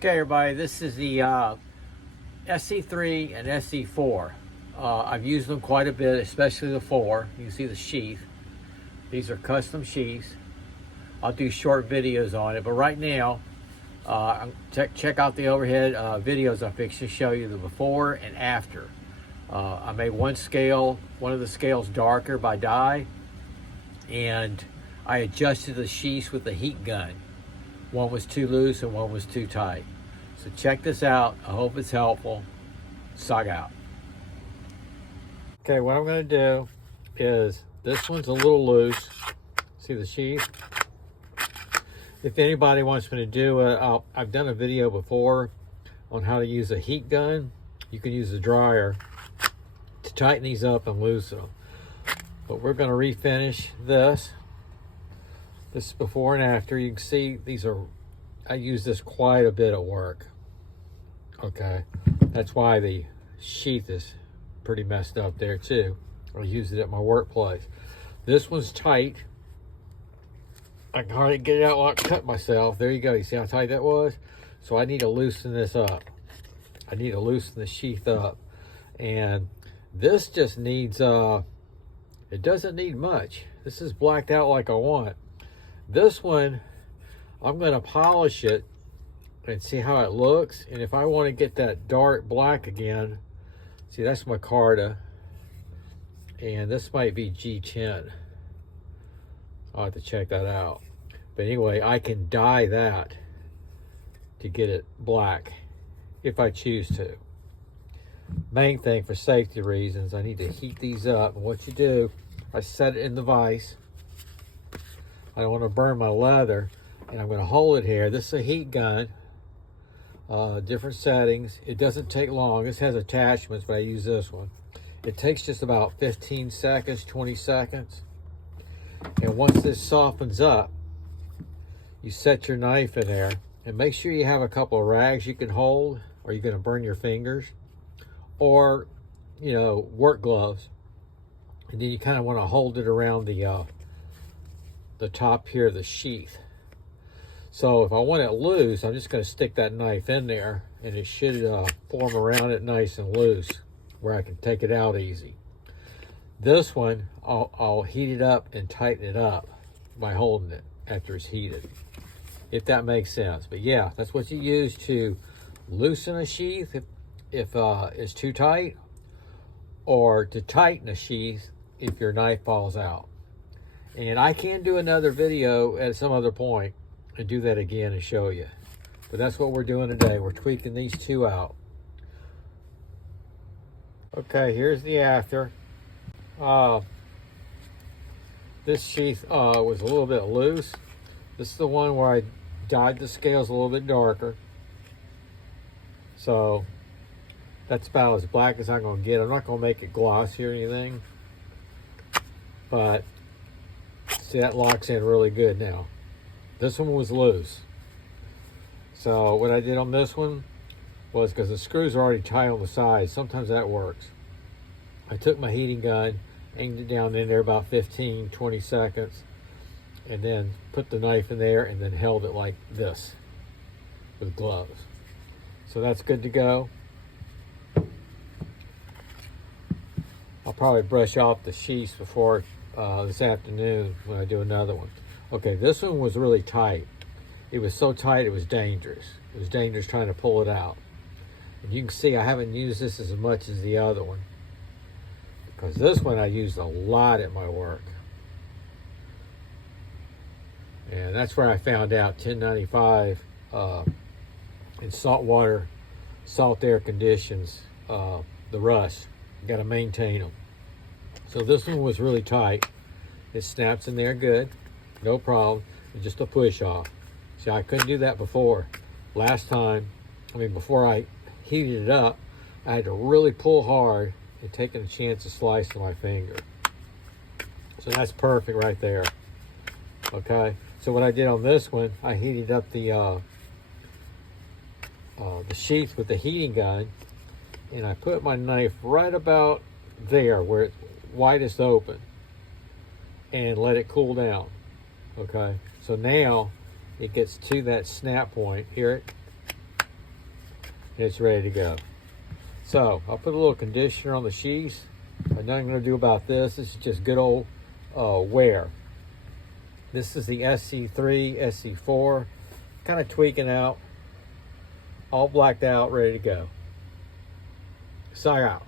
Okay, everybody, this is the ESEE3 and ESEE4. I've used them quite a bit, especially the 4. You can see the sheath. These are custom sheaths. I'll do short videos on it, but right now, check out the overhead videos I'm fixing to show you the before and after. I made one of the scales darker by dye, and I adjusted the sheaths with the heat gun. One was too loose and one was too tight. So check this out. I hope it's helpful. Sog out. Okay, what I'm going to do is, this one's a little loose. See the sheath? If anybody wants me to do it, I've done a video before on how to use a heat gun. You can use a dryer to tighten these up and loosen them. But we're going to refinish this. This is before and after. You can see I use this quite a bit at work. Okay, that's why the sheath is pretty messed up there too. I use it at my workplace. This one's tight. I can hardly get it out while I cut myself. There you go. You see how tight that was? So I need to loosen this up. I need to loosen the sheath up. And this just needs, it doesn't need much. This is blacked out like I want. This one, I'm going to polish it and see how it looks. And if I want to get that dark black again, see, that's micarta. And this might be G10. I'll have to check that out. But anyway, I can dye that to get it black if I choose to. Main thing, for safety reasons, I need to heat these up. And what you do, I set it in the vise. I don't want to burn my leather, and I'm going to hold it here. This is a heat gun, different settings. It doesn't take long. This has attachments, but I use this one. It takes just about 15 seconds, 20 seconds. And once this softens up, you set your knife in there, and make sure you have a couple of rags you can hold, or you're going to burn your fingers, or, you know, work gloves. And then you kind of want to hold it around the top here of the sheath. So if I want it loose, I'm just going to stick that knife in there, and it should form around it nice and loose where I can take it out easy. This one, I'll heat it up and tighten it up by holding it after it's heated, if that makes sense. But yeah, that's what you use to loosen a sheath if it's too tight, or to tighten a sheath if your knife falls out. And I can do another video at some other point and do that again and show you. But that's what we're doing today. We're tweaking these two out. Okay, here's the after. This sheath was a little bit loose. This is the one where I dyed the scales a little bit darker. So that's about as black as I'm going to get. I'm not going to make it glossy or anything. But see, that locks in really good now. This one was loose. So what I did on this one was, because the screws are already tight on the sides, sometimes that works. I took my heating gun, aimed it down in there about 15, 20 seconds, and then put the knife in there and then held it like this with gloves. So that's good to go. I'll probably brush off the sheaths before this afternoon when I do another one. Okay, this one was really tight. It was so tight it was dangerous. It was dangerous trying to pull it out. And you can see I haven't used this as much as the other one, because this one I used a lot at my work. And that's where I found out 1095 in salt air conditions, the rust. You got to maintain them. So this one was really tight. It snaps in there good, no problem. It's just a push off. See, I couldn't do that before. Before I heated it up, I had to really pull hard and taking a chance of slicing my finger. So that's perfect right there. Okay, so what I did on this one, I heated up the sheath with the heating gun, and I put my knife right about there where it's widest open, and let it cool down. Okay, so now it gets to that snap point. Hear it? and it's ready to go. So I'll put a little conditioner on the sheaths. Nothing I'm going to do about this. This is just good old wear. This is the ESEE3, ESEE4, kind of tweaking out, all blacked out, ready to go. Sign out.